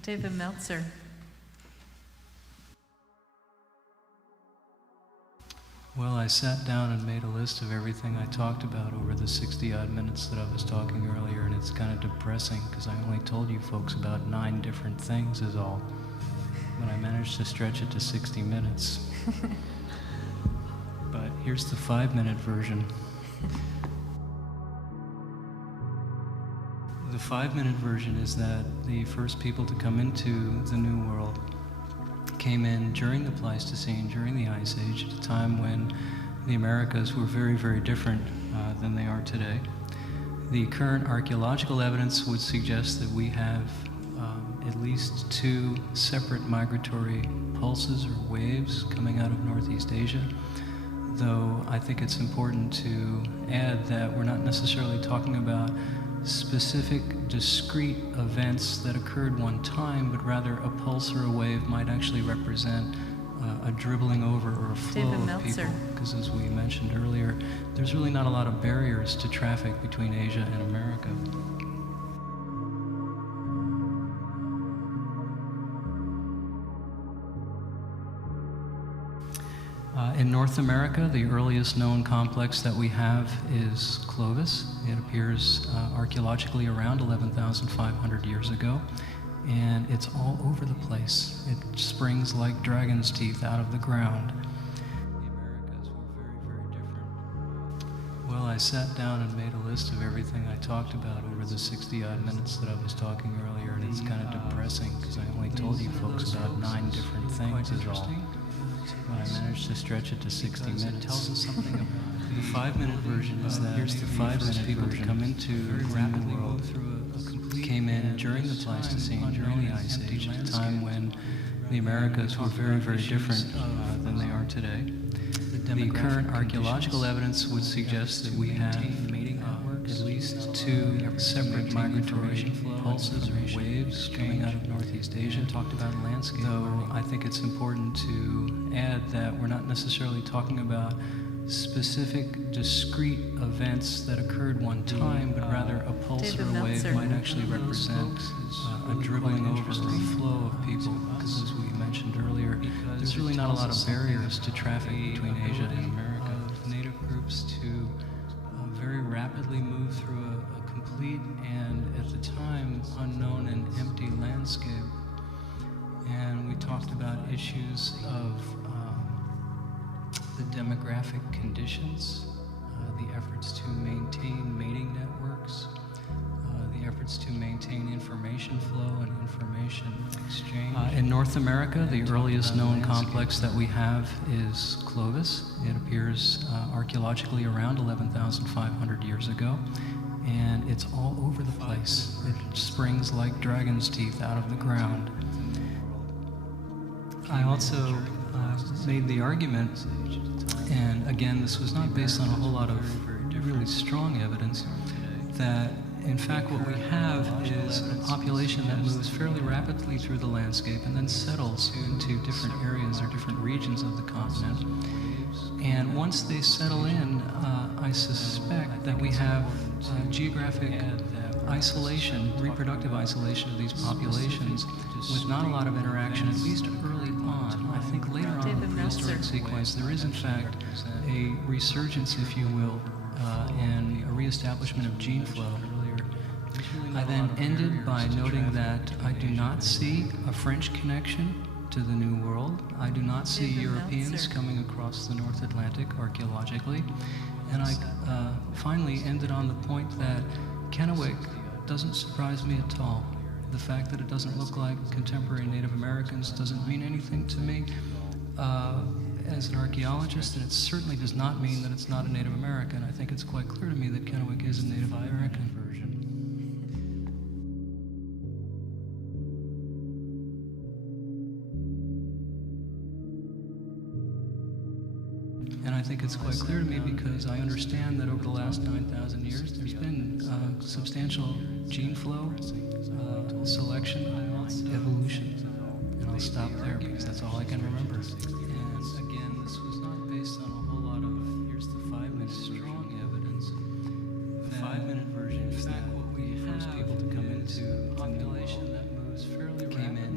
David Meltzer. Well, I sat down and made a list of everything I talked about over the 60-odd minutes that I was talking earlier, and it's kind of depressing because I only told you folks about 9 different things is all. But I managed to stretch it to 60 minutes. But here's the 5-minute version. The 5-minute version is that the first people to come into the New World came in during the Pleistocene, during the Ice Age, at a time when the Americas were very, very different than they are today. The current archaeological evidence would suggest that we have at least 2 separate migratory pulses or waves coming out of Northeast Asia, though I think it's important to add that we're not necessarily talking about specific, discrete events that occurred one time, but rather a pulse or a wave might actually represent a dribbling over or a flow of people. Because as we mentioned earlier, there's really not a lot of barriers to traffic between Asia and America. In North America, the earliest known complex that we have is Clovis. It appears archaeologically around 11,500 years ago, and it's all over the place. It springs like dragon's teeth out of the ground. The Americas were very, very different. Well, I sat down and made a list of everything I talked about over the 60-odd minutes that I was talking earlier, and it's kind of depressing because I only told you folks about 9 different things is all. But I managed to stretch it to 60 minutes. It tells us something about the 5-minute version is that here's the 5-minute people to come into the New World came in during the Pleistocene, during the Ice Age, at a time when the Americas were very, very different than they are today. The current archaeological evidence would suggest that we have at least 2 separate migratory pulses or waves coming out of Northeast Asia. Talked about landscape. Though I think it's important to add that we're not necessarily talking about specific, discrete events that occurred one time, but rather a pulse or a wave might actually represent a dribbling over or a flow of people. Because as we mentioned earlier, there's really not a lot of barriers to traffic between Asia and America. Native groups to very rapidly move through a complete and, at the time, unknown and empty landscape. And we talked about issues of the demographic conditions, the efforts to maintain mating networks, the efforts to maintain information flow and information exchange. In North America, the earliest known complex that we have is Clovis. It appears archaeologically around 11,500 years ago, and it's all over the place. It springs like dragon's teeth out of the ground. I also made the argument, and again, this was not based on a whole lot of really strong evidence, that in fact what we have is a population that moves fairly rapidly through the landscape and then settles into different areas or different regions of the continent. And once they settle in, I suspect that we have geographic isolation, reproductive isolation of these populations with not a lot of interaction, at least early on. I think later on in the prehistoric sequence, there is in fact a resurgence, if you will, and a reestablishment of gene flow. I then ended by noting that I do not see a French connection to the New World. I do not see Europeans coming across the North Atlantic archaeologically. And I finally ended on the point that Kennewick doesn't surprise me at all. The fact that it doesn't look like contemporary Native Americans doesn't mean anything to me as an archaeologist, and it certainly does not mean that it's not a Native American. I think it's quite clear to me that Kennewick is a Native American version. And I think it's quite clear to me because I understand that over the last 9,000 years, there's been substantial gene flow, selection, evolution. And I'll stop there because that's all I can remember. And again, this was not based on a whole lot of, here's the 5-minute strong evidence. The 5-minute version is that what we have people to come into a population that moves fairly rapidly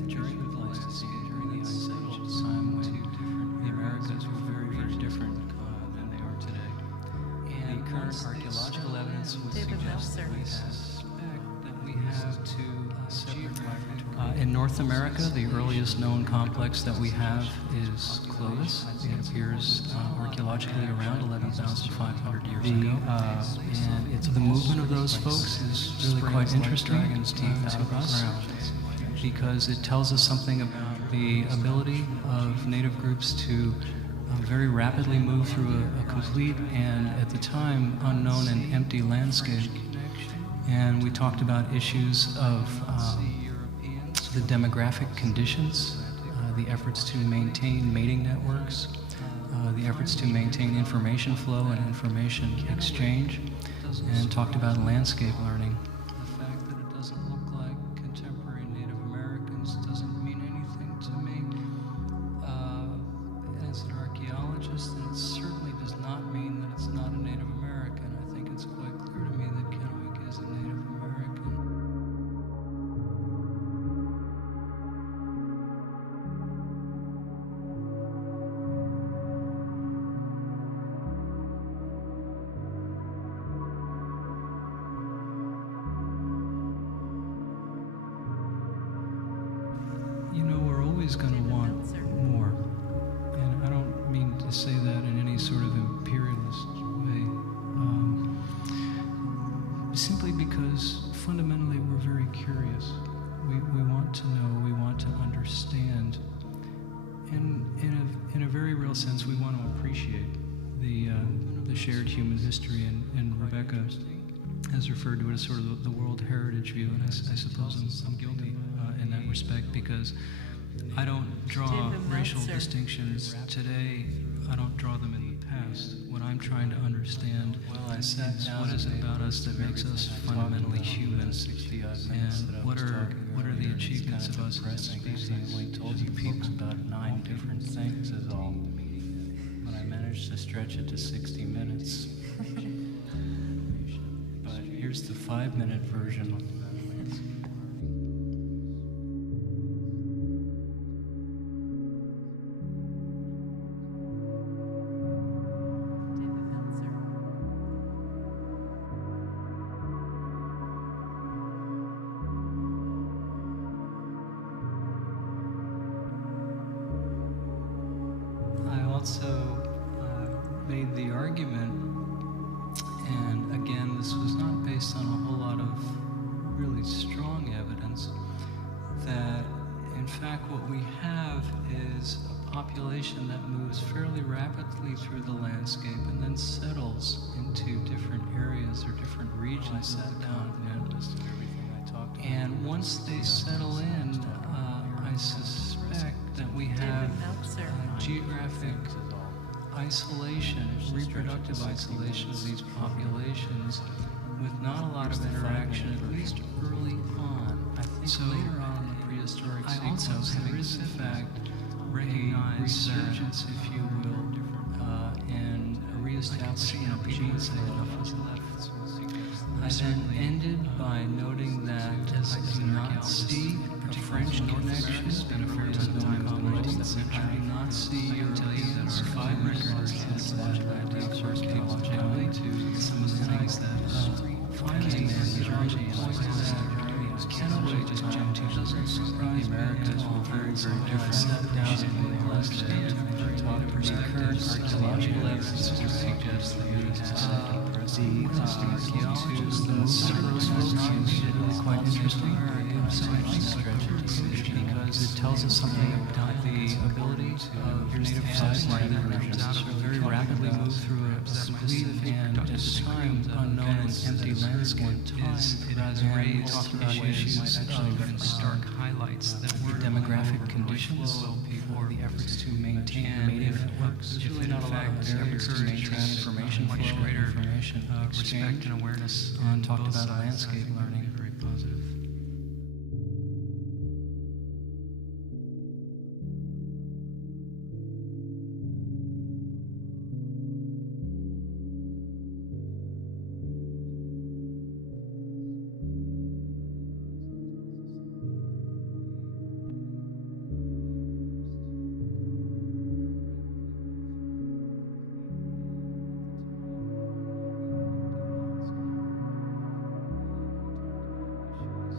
North America, the earliest known complex that we have is Clovis. It appears archaeologically around 11,500 years ago. And the movement of those folks is really quite interesting to us because it tells us something about the ability of native groups to very rapidly move through a complete and, at the time, unknown and empty landscape. And we talked about issues of the demographic conditions, the efforts to maintain mating networks, the efforts to maintain information flow and information exchange, and talked about landscape learning. The fact that it doesn't look like contemporary Native Americans doesn't mean anything to me. As an archaeologist, and it certainly does not mean that it's not a Native American. I think it's quite clear to me that Kennewick is a Native American. You know, we're always going to want more. And I don't mean to say that in any sort of imperialist way. Simply because fundamentally we're very curious. We want to know, we want to understand. And in a very real sense, we want to appreciate the shared human history. And Rebecca has referred to it as sort of the world heritage view, and I suppose I'm guilty in that respect because I don't draw David racial Meltzer. distinctions today. I don't draw them in the past. What I'm trying to understand is what is it about us that makes us fundamentally human, and what are the achievements of us as a species. I only told you folks about 9 different things is all. But I managed to stretch it to 60 minutes. But here's the 5-minute version. David Meltzer. I also made the argument, and again, this was not based on a whole lot of really strong evidence, that in fact what we have is a population that moves fairly rapidly through the landscape and then settles into different areas or different regions of the continent. And once they settle in, I suspect that we have David Meltzer. geographic isolation, reproductive isolation of these populations with not a lot of interaction, at least early on. I think so later on in the prehistoric sequence, there is in fact a resurgence, if you will, and a reestablishment of genes left. I then ended by noting that I do not see a French connection, it's been a fair time complex, I do not see Europeans or 5 records that archaeologically to some of the things that finally majority points that Kennewick Man doesn't surprise me. The Americans were very, very different. Sat down and understand the current archaeological evidence to suggest that we have the archaeologists themselves is quite interesting. Because it tells us something about the ability of native societies to very rapidly move through a complete and, at the time, unknown and empty landscape. It has raised issues of stark highlights that were demographic conditions or the efforts to maintain mating networks. There's really not a lot of barriers to maintain information flow, much greater respect and awareness on talked about landscape learning. Very positive.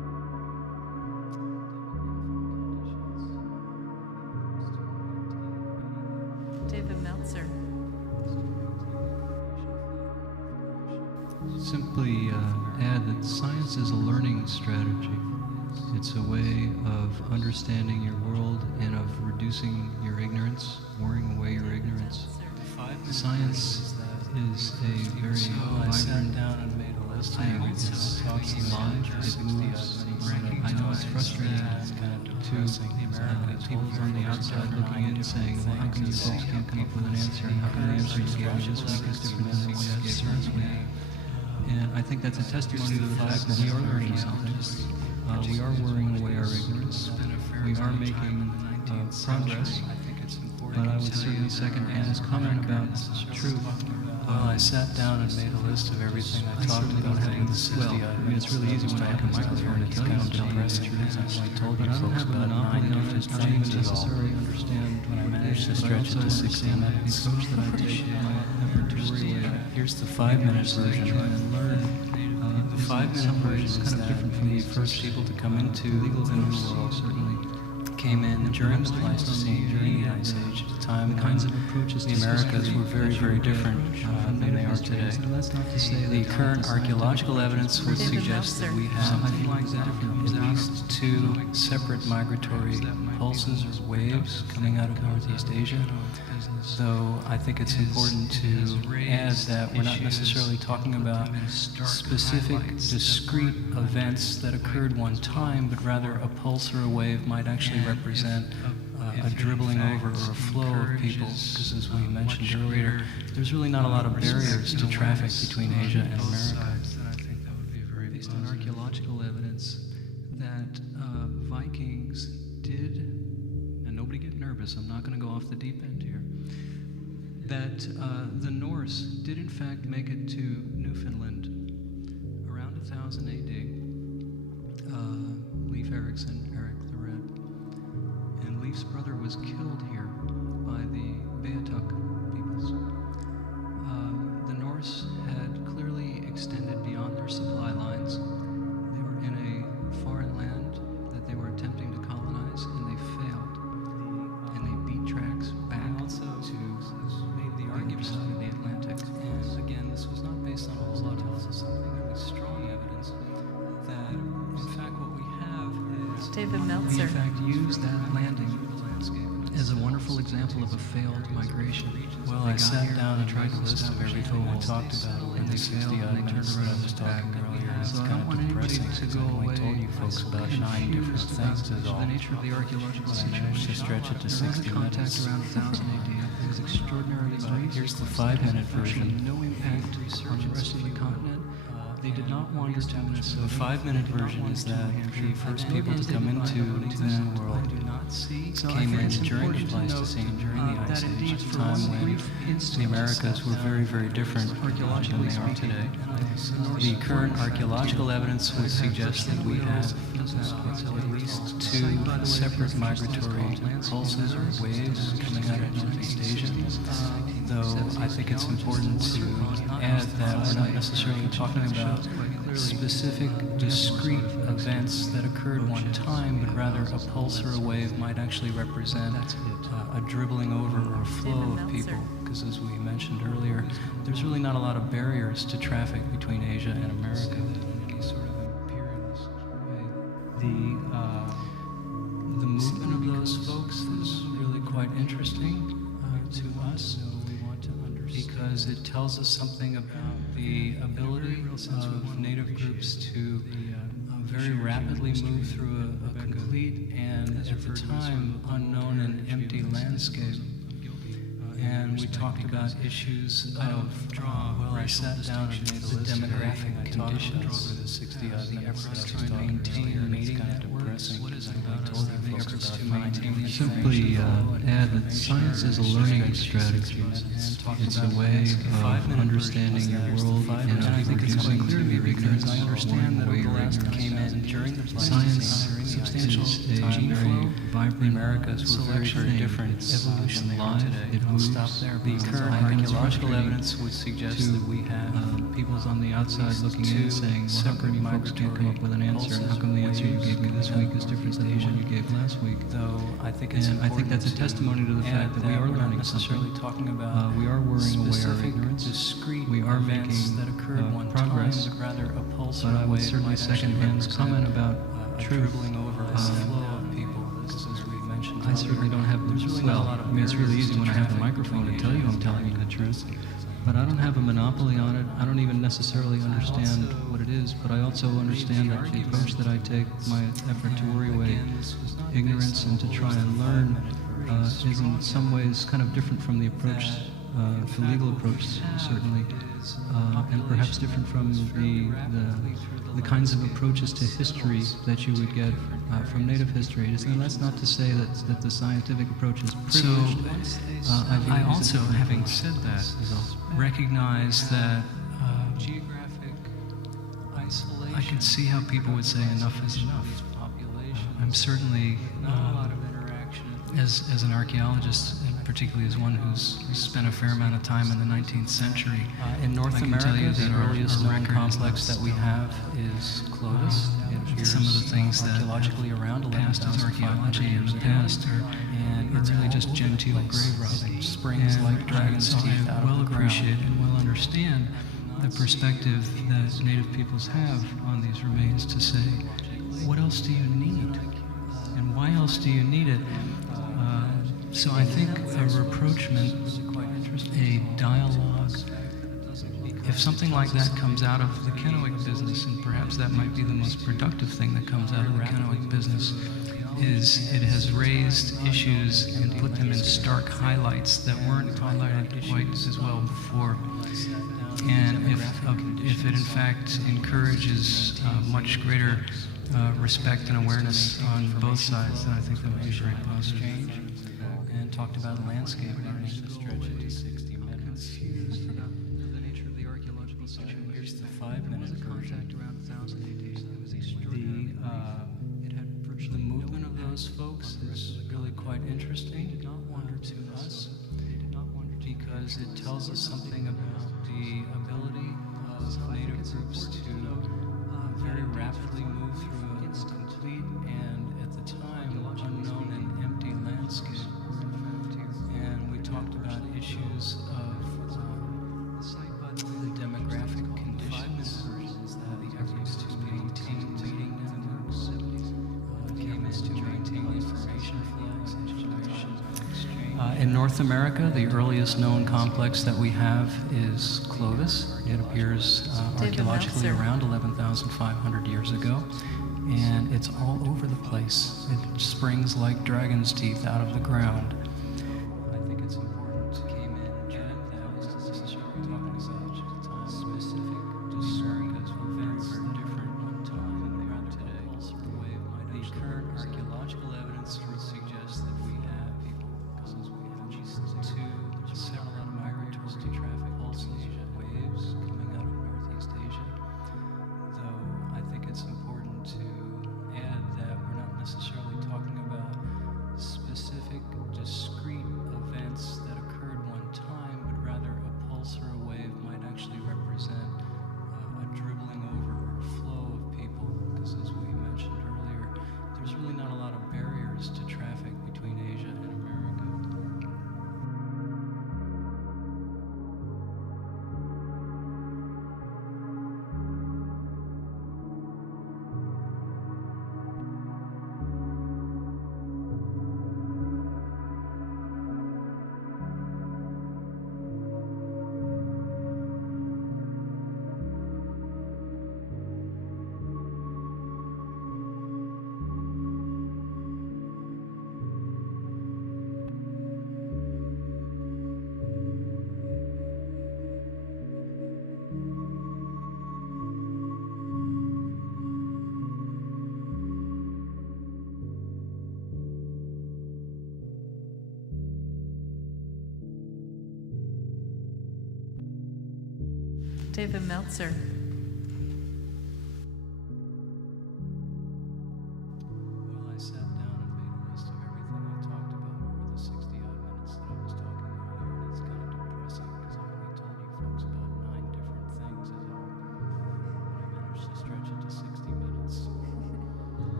simply add that science is a learning strategy. It's a way of understanding your world and of reducing your ignorance, wearing away your ignorance. Science is a very vibrant thing. It's alive, it moves. I know it's frustrating to people from the outside looking in saying, well, how come you folks can't come up with an answer? And how come the answer you gave us this week is different than the one you gave last week? And I think that's a testimony to the fact that we are learning something. We are wearing away our ignorance. We are making progress. But I would certainly second Anna's comment about truth. Well, I sat down and made a list of everything I talked about having the city. It's really easy when I have a microphone to tell you I'm telling you the truth. I told you But I don't folks have a about 9 monopoly on different it. I don't even things at all. necessarily understand When I managed to but I stretch also it to 60 understand the minutes. approach that I take in my effort to worry. Here's the 5-minute Try version. and learn. The 5-minute version is kind of that different from the first people to come into legal the New folks, World certainly. came in during the Pleistocene, during the Ice Age, at a time The kinds when of approaches the to Americas history were very, that very you different read than they are histories. today. And that's not to say The that current scientific archaeological evidence would David suggest that Meltzer. we have something like that at least 2 separate migratory pulses or waves coming out of Northeast Asia. So I think it's important to add that we're not necessarily talking about specific, discrete events that occurred one time, but rather a pulse or a wave might actually represent a dribbling over or a flow of people, because as we mentioned earlier, there's really not a lot of barriers to traffic between Asia and America. Based on archaeological evidence that Vikings did, and nobody get nervous, I'm not going to go off the deep end here, that the Norse did in fact make it to Newfoundland around 1000 AD. Leif Erikson, Eric the Red. And Leif's brother was killed here by the Beothuk peoples. The Norse had clearly extended beyond their supply lines. They were in a foreign land that they were attempting to colonize, and they failed. And they beat tracks back to the other side of the Atlantic. And again, this was not based on a whole lot of something really strong evidence that, in fact, what we have is David we Meltzer. in fact use that landing as a wonderful example of a failed migration. Well, I sat down and tried to list of everything I talked about in the 60-odd minutes that I was talking earlier. It's So I kind don't of want anybody depressing to because go I only away told you folks about 9 different things is all. the nature of the archaeological I managed to situation. stretch it to There was 60 a contact minutes. around 1000 AD. It was extraordinarily great. Here's the 5-minute Virtually version. no impact on the rest of the continent. They did not wander to Minnesota. The 5-minute version is that the first people to come into the New World came in during the Pleistocene, during the Ice Age, at a time when the Americas were very, very different than they are today. The current archaeological evidence would suggest that we have at least 2 separate migratory pulses or waves coming out of Northeast Asia. Though I think it's important to add that we're not necessarily talking about specific, discrete events that occurred one time, but rather a pulse or a wave might actually represent a dribbling over or a flow of people. Because as we mentioned earlier, there's really not a lot of barriers to traffic between Asia and America in any sort of imperialist way. The movement of those folks is really quite interesting to us, because it tells us something about the ability of native groups to very rapidly move through a complete and, at the time, unknown and empty landscape. And we talked about issues of, well, I sat down and made a list of demographic conditions for the 60-odd minutes that I was talking earlier, and it's kind of depressing because I told you folks about 9 different Simply add that science is a learning strategy. It's a way of understanding your world, and I think it's quite clear to me because I understand that over the last came in during the science substantial gene flow. The Americas were very, very different evolution than they are today. It will stop there. The current archaeological evidence would suggest that we have people's on the outside looking in saying, well, how come you folks can't come up with an answer, and how come the answer answer you gave me this week is different than the one you gave last week. Though I think it's and I think that's a testimony to the fact that we are learning necessarily something. Talking about We are worrying away our specific, ignorance. discrete We are events making that occurred one progress. time, but rather a pulse. But I would certainly second-hand comment about truth. Dribbling over a flow of people, because as we mentioned, I certainly don't have there's really not a lot of it's really barriers easy to when I have the traffic microphone to between tell you Asia I'm telling you the truth. But I don't have a monopoly on it. I don't even necessarily understand what it is, but I also understand that the approach that I take, my effort to worry away ignorance and to try and learn, is in some ways kind of different from the approach, the legal approach, certainly, and perhaps different from the kinds of approaches to history that you would get from native history. And that's not to say that the scientific approach is privileged. I also, having said that, recognize that I could see how people would say enough is enough. I'm certainly, as an archaeologist, and particularly as one who's spent a fair amount of time in the 19th century, in North America, the earliest known complex that we have is Clovis. Some of the things that archaeologically around past as archaeology in the past, and it's really just genteel grave robbing. Springs like dragon's teeth out of the ground. Appreciate and well understand the perspective that Native peoples have on these remains to say, what else do you need? And why else do you need it? So I think a rapprochement, a dialogue, if something like that comes out of the Kennewick business, and perhaps that might be the most productive thing that comes out of the Kennewick business, is it has raised issues and put them in stark highlights that weren't highlighted quite as well before. And if it in fact encourages much greater respect and awareness on both sides, then I think that would be very positive. And talked about landscape learning to stretch it to 60 minutes. Confused about the nature of the archaeological situation. Here's the 5-minute contact around 1000 AD. It was extraordinary. The movement of those folks is really quite interesting to us, because it tells us something about the ability of native groups to very rapidly move through a complete and, at the time, unknown and empty landscape. And we talked about issues of the demographic conditions, the efforts to maintain meeting networks, to maintain information flows, in North America, the earliest known complex that we have is Clovis. It appears archaeologically around 11,500 years ago, and it's all over the place. It springs like dragon's teeth out of the ground. I think it's important to came in that was necessarily talking about specific discernibles were very, very different one time than they are today. The current archaeological evidence would suggest that we have people, because we have just two several migratory traffic pulse Asia waves coming out of Northeast Asia. Though I think it's important to add that we're not necessarily talking about specific, discrete events that occurred one time, but rather a pulse or a wave might actually represent a dribbling over or a flow of people, because as we mentioned earlier, there's really not a lot of barriers to traffic between Asia and America. David Meltzer. Well, I sat down and made a list of everything I talked about over the 60-odd minutes that I was talking earlier, and it's kind of depressing because I only told you folks about 9 different things as all. But I managed to stretch it to 60 minutes.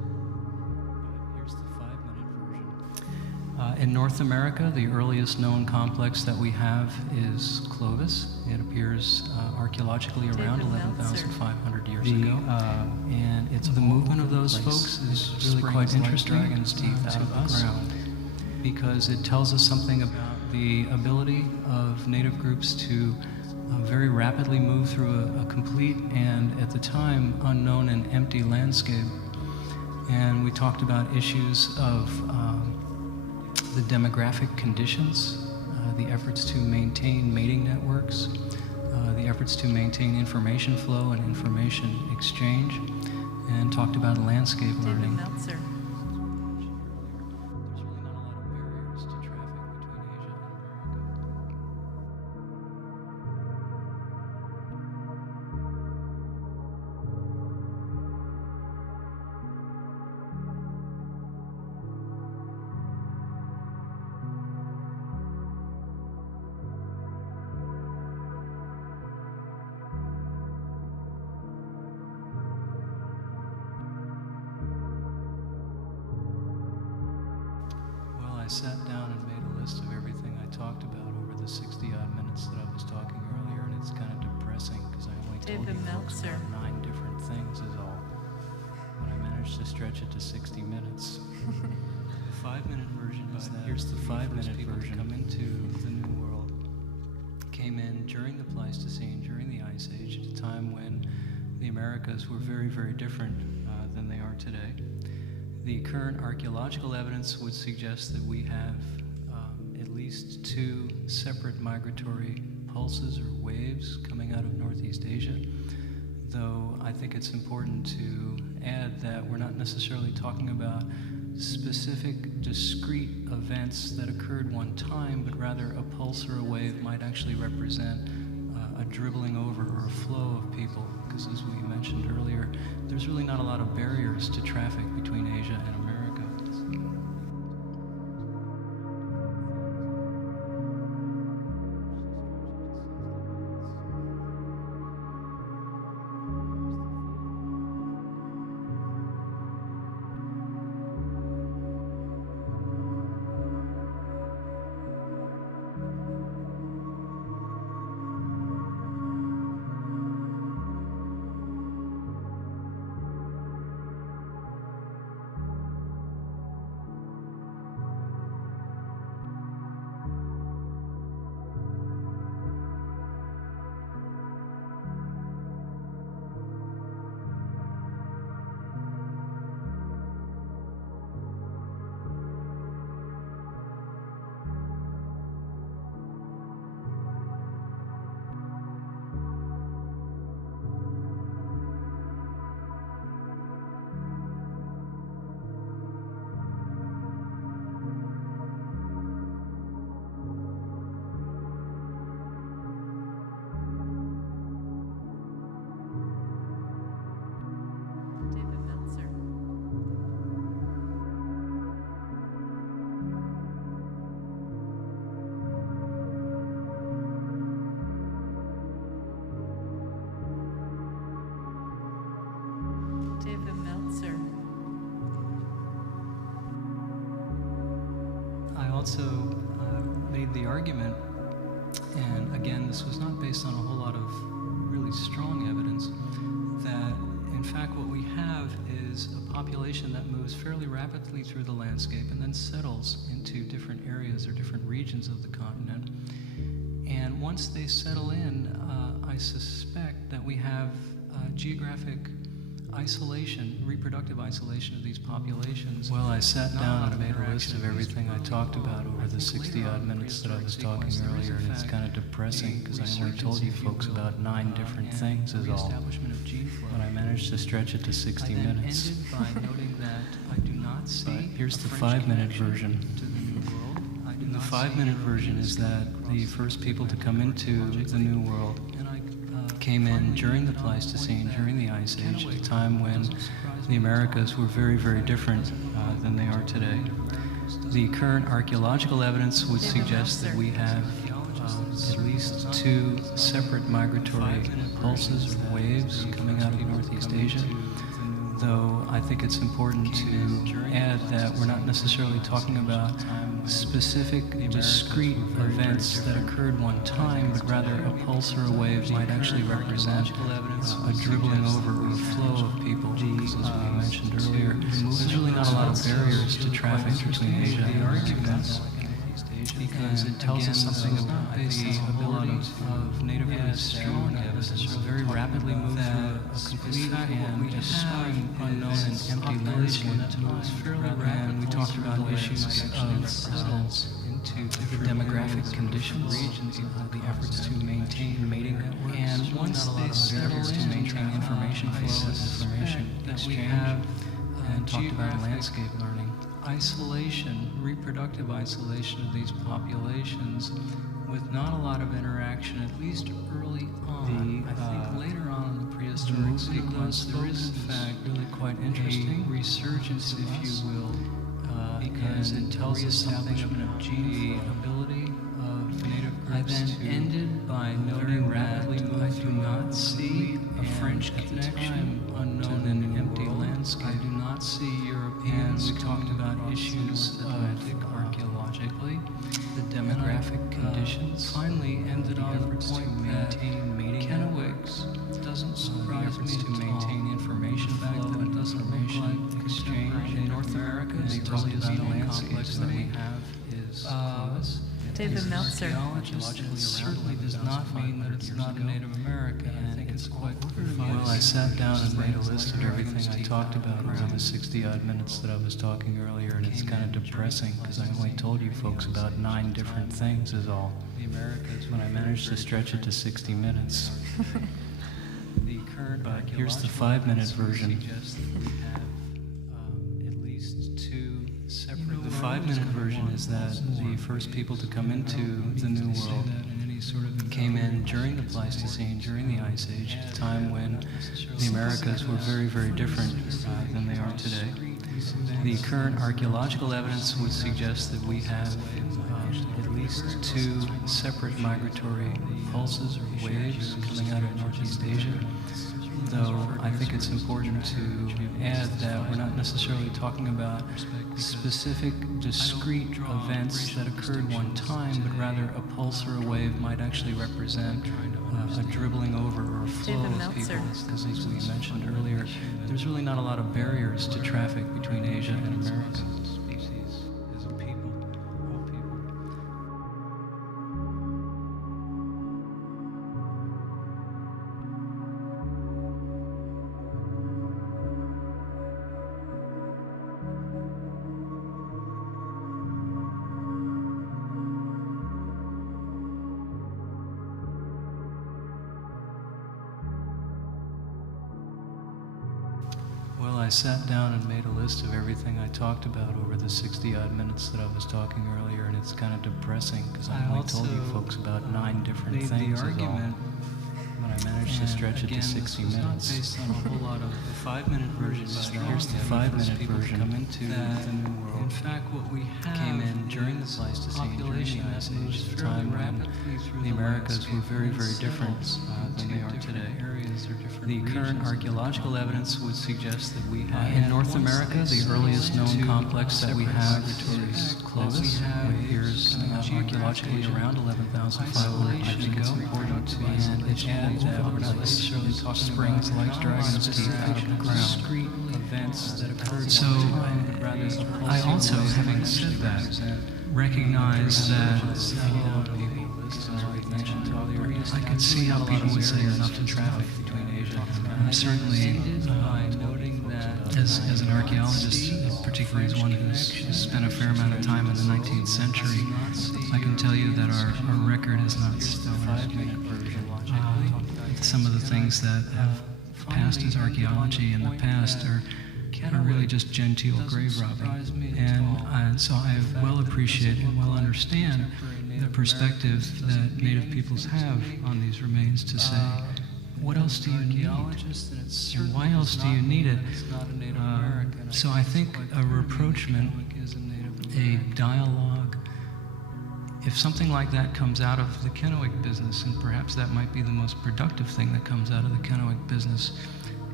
In North America, the earliest known complex that we have is Clovis. It appears archaeologically around 11,500 years ago. And it's the movement of those folks is really quite interesting dragon's teeth out of the ground, because it tells us something about the ability of native groups to very rapidly move through a complete and, at the time, unknown and empty landscape. And we talked about issues of the demographic conditions, the efforts to maintain mating networks, the efforts to maintain information flow and information exchange, and talked about landscape learning. David Meltzer. There's really not a lot of barriers to traffic between Asia and America. I sat down and made a list of everything I talked about over the 60-odd minutes that I was talking earlier, and it's kind of depressing because I only told David you folks Meltzer. about 9 different things is all. But I managed to stretch it to 60 minutes. The 5-minute version is that here's the 5-minute version. Come into the New World came in during the Pleistocene, during the Ice Age, at a time when the Americas were very, very different than they are today. The current archaeological evidence would suggest that we have at least 2 separate migratory pulses or waves coming out of Northeast Asia, though I think it's important to add that we're not necessarily talking about specific, discrete events that occurred one time, but rather a pulse or a wave might actually represent a dribbling over or a flow of people, because as we mentioned earlier, there's really not a lot of barriers to traffic between Asia and America. David Meltzer. David Meltzer. I also made the argument, and again, this was not based on a whole lot of really strong evidence, that in fact what we have is a population that moves fairly rapidly through the landscape and then settles into different areas or different regions of the continent. And once they settle in, I suspect that we have geographic isolation, reproductive isolation of these populations. Well, I sat down and made a list of everything I talked about over the 60-odd minutes that I was talking earlier, and it's kind of depressing because I only told you folks about 9 different things is all. But I managed to stretch it to 60 minutes. By noting that I do not see. But here's the 5-minute version. The 5-minute version is that the first people to come into the New World came in during the Pleistocene, during the Ice Age, at a time when the Americas were very, very different than they are today. The current archaeological evidence would suggest that we have at least 2 separate migratory pulses or waves coming out of Northeast Asia, though I think it's important to add that we're not necessarily talking about specific, discrete events that occurred one time, but rather a pulse or a wave might actually represent a dribbling over or a flow of people, because as we mentioned earlier, there's really not a lot of barriers to traffic between Asia and America, because it tells us something about the ability of native roots to very rapidly move through a complete and just unknown and empty landscape. And we talked about issues of the demographic conditions, the efforts to maintain mating networks, and once they settle efforts to maintain information flow and information exchange, and talked about landscape learning. Isolation, reproductive isolation of these populations with not a lot of interaction, at least early on. I think later on in the prehistoric sequence, there is in fact really quite interesting resurgence, if you will, because it tells us something about the ability of native groups. I then ended by noting rapidly I do not see a French connection unknown in an empty landscape. I do not see Europeans. We talked about issues of archaeologically, the demographic conditions. Finally, ended on the point maintain mating networks. Doesn't surprise me to maintain information flow and information exchange in North America. The earliest known complex that we have is Clovis. David Meltzer. It certainly does not mean that it's not a Native American. I think it's quite well, I sat down and made a list of everything I talked about around the 60-odd minutes that I was talking earlier, and it's kind of depressing because I only told you folks about 9 different things is all. When I managed to stretch it to 60 minutes. But here's the 5-minute version. The 5-minute version is that the first people to come into the New World came in during the Pleistocene, during the Ice Age, at a time when the Americas were very, very different than they are today. The current archaeological evidence would suggest that we have at least 2 separate migratory pulses or waves coming out of Northeast Asia. Though I think it's important to add that we're not necessarily talking about specific, discrete events that occurred one time, but rather a pulse or a wave might actually represent a dribbling over or a flow David of people. Meltzer. Because as we mentioned earlier, there's really not a lot of barriers to traffic between Asia and America. Well, I sat down and made a list of everything I talked about over the 60-odd minutes that I was talking earlier, and it's kind of depressing because I only told you folks about 9 different things is all. When I managed to stretch it to 60 minutes. Based on a whole lot of the 5-minute version is that here's the 5-minute version come into the New World. In fact, what we have came in during the Pleistocene, during the Ice Age, a time when the Americas were very, very different than they are today. The current archaeological evidence would suggest that we have in North America, the earliest known complex that we have is Clovis. It appears archaeologically around 11,500 years ago. And it's added that we're not necessarily talking springs like dragons' teeth out of the ground. Discrete events that occurred. So I also, having said that, recognize that I could see how people would say enough to traffic between Asia and certainly, as an archaeologist, particularly as one who's spent a fair amount of time in the 19th century, I can tell you that our record is not stellar. Some of the things that have passed as archaeology in the past are really just genteel grave robbing. And so I well appreciate and well understand the perspective that Native peoples have on these remains to say, what else do you need? And why else do you need it? So I think a rapprochement, a dialogue, if something like that comes out of the Kennewick business, and perhaps that might be the most productive thing that comes out of the Kennewick business,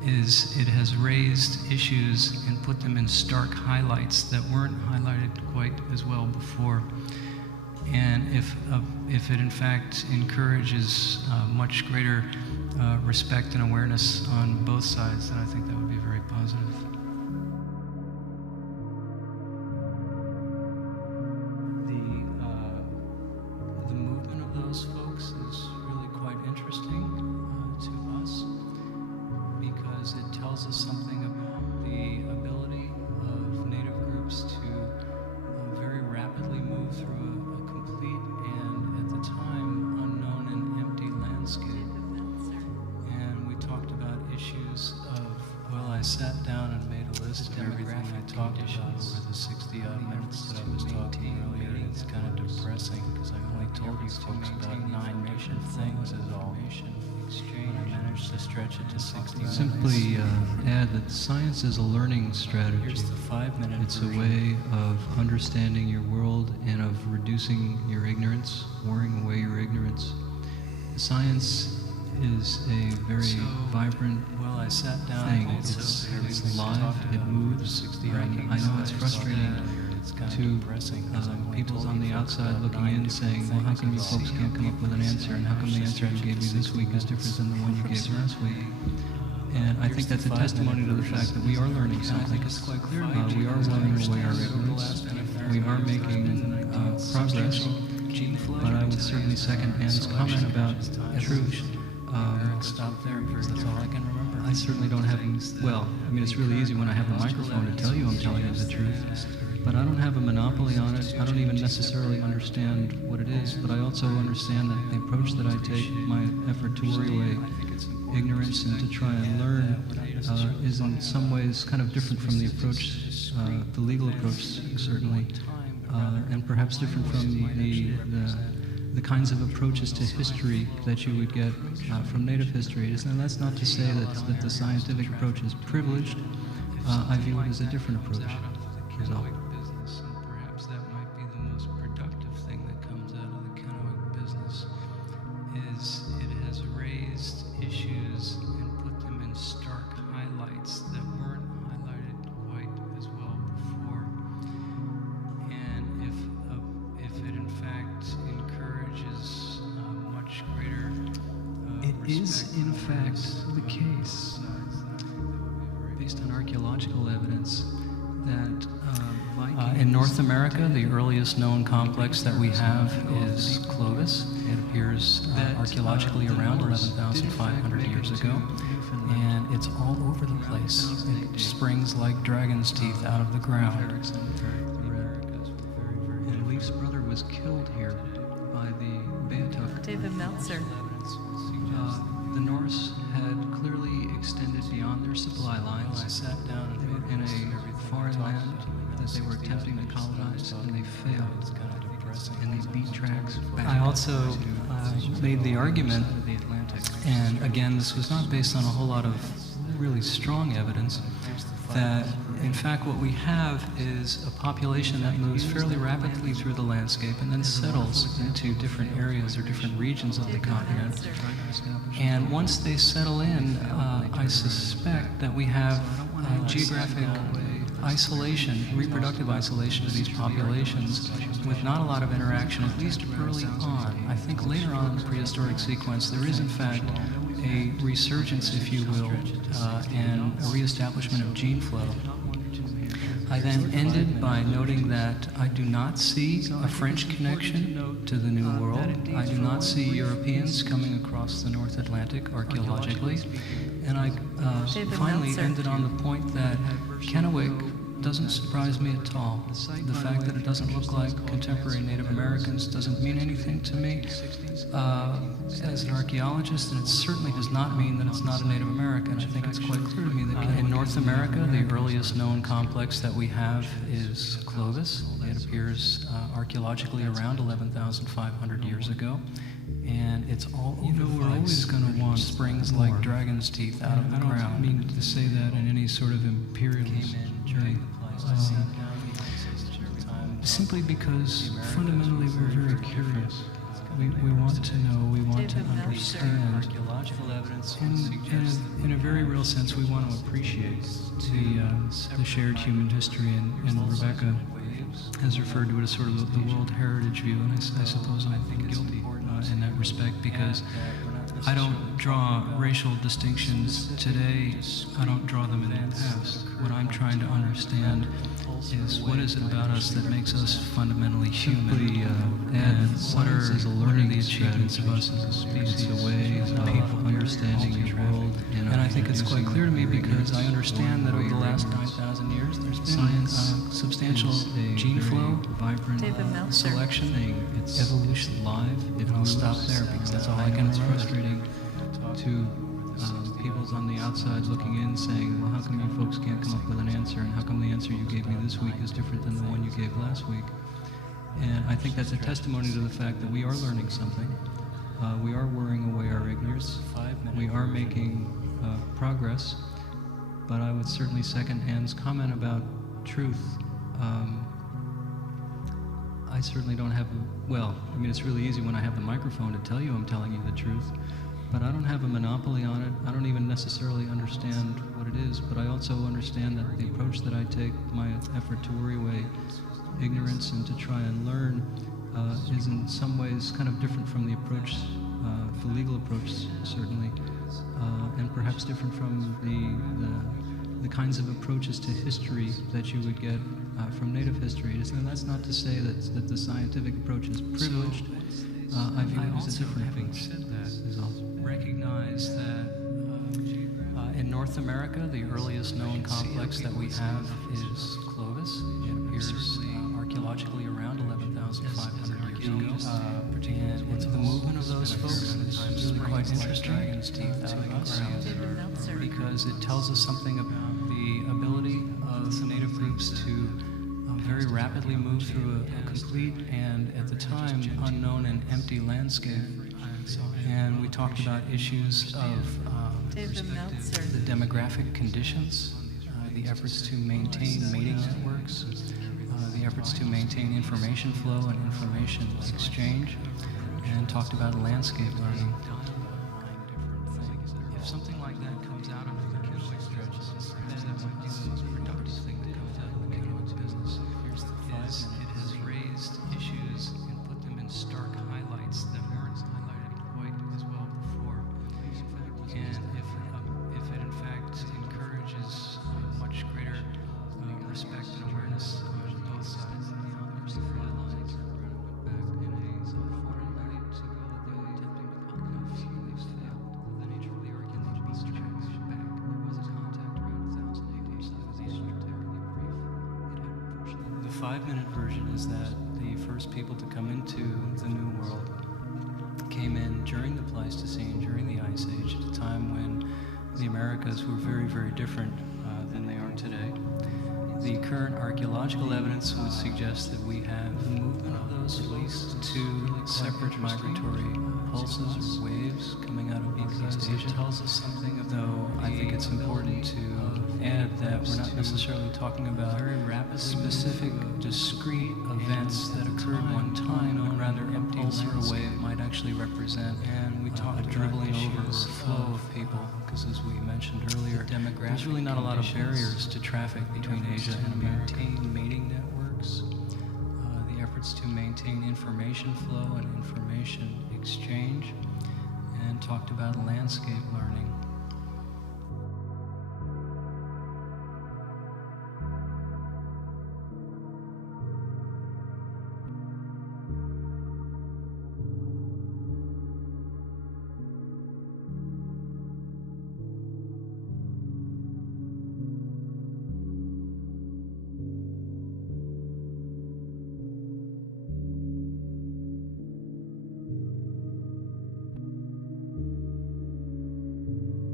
is it has raised issues and put them in stark highlights that weren't highlighted quite as well before. And if it in fact encourages much greater respect and awareness on both sides, then I think that would be very positive. The movement of those folks is really quite interesting to us, because it tells us something about the ability of Native groups to very rapidly move through a complete and, at the time, unknown and empty landscape. And we talked about issues of, well, I sat down and made a list of everything I talked about over the 60-odd minutes that I was talking earlier, and it's kind of depressing because I only told you folks about 9 different things as all. And I managed to stretch it to 60 minutes. Simply add that science is a learning strategy. Here's the 5-minute It's a version. way of understanding your world and of reducing your ignorance, wearing away your ignorance. Science is a very vibrant Well, I sat down thing. and It's everything we live, talked it about moves. over 60 And I know it's frustrating to people on the outside looking in saying, well, how come you folks can't come up with an answer? And how come the answer you gave me this week is different than the one you gave last week? And I think that's a testimony to the fact that we are learning something. We are wearing away our ignorance. We are making progress. But I would certainly second Ann's comment about truth. Stop there because that's all I can remember. I certainly don't have, well, I mean, it's really easy when I have the microphone to tell you I'm telling you the truth, but I don't have a monopoly on it. I don't even necessarily understand what it is, but I also understand that the approach that I take, my effort to worry away ignorance and to try and learn, is in some ways kind of different from the approach, the legal approach, certainly, and perhaps different from the kinds of approaches to history that you would get from Native history. And that's not to say that the scientific approach is privileged. I view it as a different approach. Is all. Business, and perhaps that might be the most productive thing that comes out of the Kennewick business, is it has raised issues and put them in stark highlights that weren't highlighted quite as well before. And if it in fact encourages much greater It is, in fact, the case, based on archaeological evidence, that in North America, the earliest known complex that we have is Clovis. It appears archaeologically around 11,500 years ago, and it's all over the place. It springs like dragon's teeth out of the ground. And Leif's brother was killed here by the Beatuk. David Meltzer. The Norse had clearly extended beyond their supply lines. I sat down and They were in a foreign land that they were attempting to colonize, and they failed. It's kind of depressing. And they beat tracks back I also made the argument, to the Atlantic. and again, this was not based on a whole lot of really strong evidence, that in fact what we have is a population that moves fairly rapidly through the landscape and then settles into different areas or different regions of the continent. And once they settle in, I suspect that we have geographic isolation, reproductive isolation of these populations with not a lot of interaction, at least early on. I think later on in the prehistoric sequence, there is in fact a resurgence, if you will, and a reestablishment of gene flow. I then ended by noting that I do not see a French connection to the New World. I do not see Europeans coming across the North Atlantic archaeologically. And I finally ended on the point that Kennewick doesn't surprise me at all. The fact that it doesn't look like contemporary Native Americans doesn't mean anything to me as an archaeologist, and it certainly does not mean that it's not a Native American. I think it's quite clear to me that in North America, the earliest known complex that we have is Clovis. It appears archaeologically around 11,500 years ago. And it's all over the place. We're always going to want springs like dragon's teeth out of the ground. I don't mean to say that in any sort of imperialist way. Simply because fundamentally we're very curious. We want to know, we want to David Meltzer. understand. Archaeological evidence And in a very real sense, we want to appreciate the shared human history, and Rebecca has referred to it as sort of the world heritage view, and I suppose I'm guilty in that respect, because I don't draw racial distinctions today. I don't draw them in the past. What I'm trying to understand is what is it about us that makes us fundamentally human, and what are the achievements of us as a species, It's a way as a of people understanding here, the world. and I think it's quite clear to me, because I understand that over the last 9,000 years there's been substantial gene flow, vibrant David Meltzer. selection, It's evolution, live. and I'll stop there because that's all I can It's remember. frustrating to people on the outside looking in, saying, "Well, how come you folks can't come up with an answer? And how come the answer you gave me this week is different than the one you gave last week?" And I think that's a testimony to the fact that we are learning something. We are wearing away our ignorance. We are making progress. But I would certainly second Anne's comment about truth. I certainly don't have, it's really easy when I have the microphone to tell you I'm telling you the truth, but I don't have a monopoly on it. I don't even necessarily understand what it is, but I also understand that the approach that I take, my effort to worry away ignorance and to try and learn, is in some ways kind of different from the approach, the legal approach certainly, and perhaps different from the kinds of approaches to history that you would get from native history. And that's not to say that the scientific approach is privileged. I view it as a different approach. Recognize that in North America, the earliest known complex that we have is Clovis. It appears archaeologically around 11,500 years ago. And it's the movement of those folks is really quite interesting to us, David Meltzer. because it tells us something about the ability of native groups to very rapidly move through a complete and, at the time, unknown and empty landscape. And we talked about issues of David Meltzer. the demographic conditions, the efforts to maintain mating networks, the efforts to maintain information flow and information exchange, and talked about landscape learning. If something like that comes out of the Kennewick stretch, then that might be the most productive thing that comes out of the Kennewick business. It has raised issues and put them in stark highlights that weren't highlighted quite as well before. And if it in fact encourages much greater respect and awareness on both sides, there's the front lines back in a foreign light to go attempting to conquer a few leaves failed. The nature of the archaeological stretch back, there was a contact around 1,000 AD, so it was extraordinarily brief. It had unfortunately. The 5-minute version is that the first people to come into the New World came in during the Pleistocene, during the Ice Age, at a time when the Americas were very, very different than they are today. The current archaeological evidence would suggest that we have the movement of those at least two separate migratory pulses or waves coming out of East Asia. It tells us something, though I think it's important to add that we're not necessarily talking about very rapid, specific, discrete events that occurred one time, but rather a pulse or a wave might actually represent. And we talk a dribbling over or flow of people, because as we mentioned earlier, there's really not a lot of barriers to traffic between Asia and America. Mating networks, the efforts to maintain information flow and information exchange, and talked about landscape learning.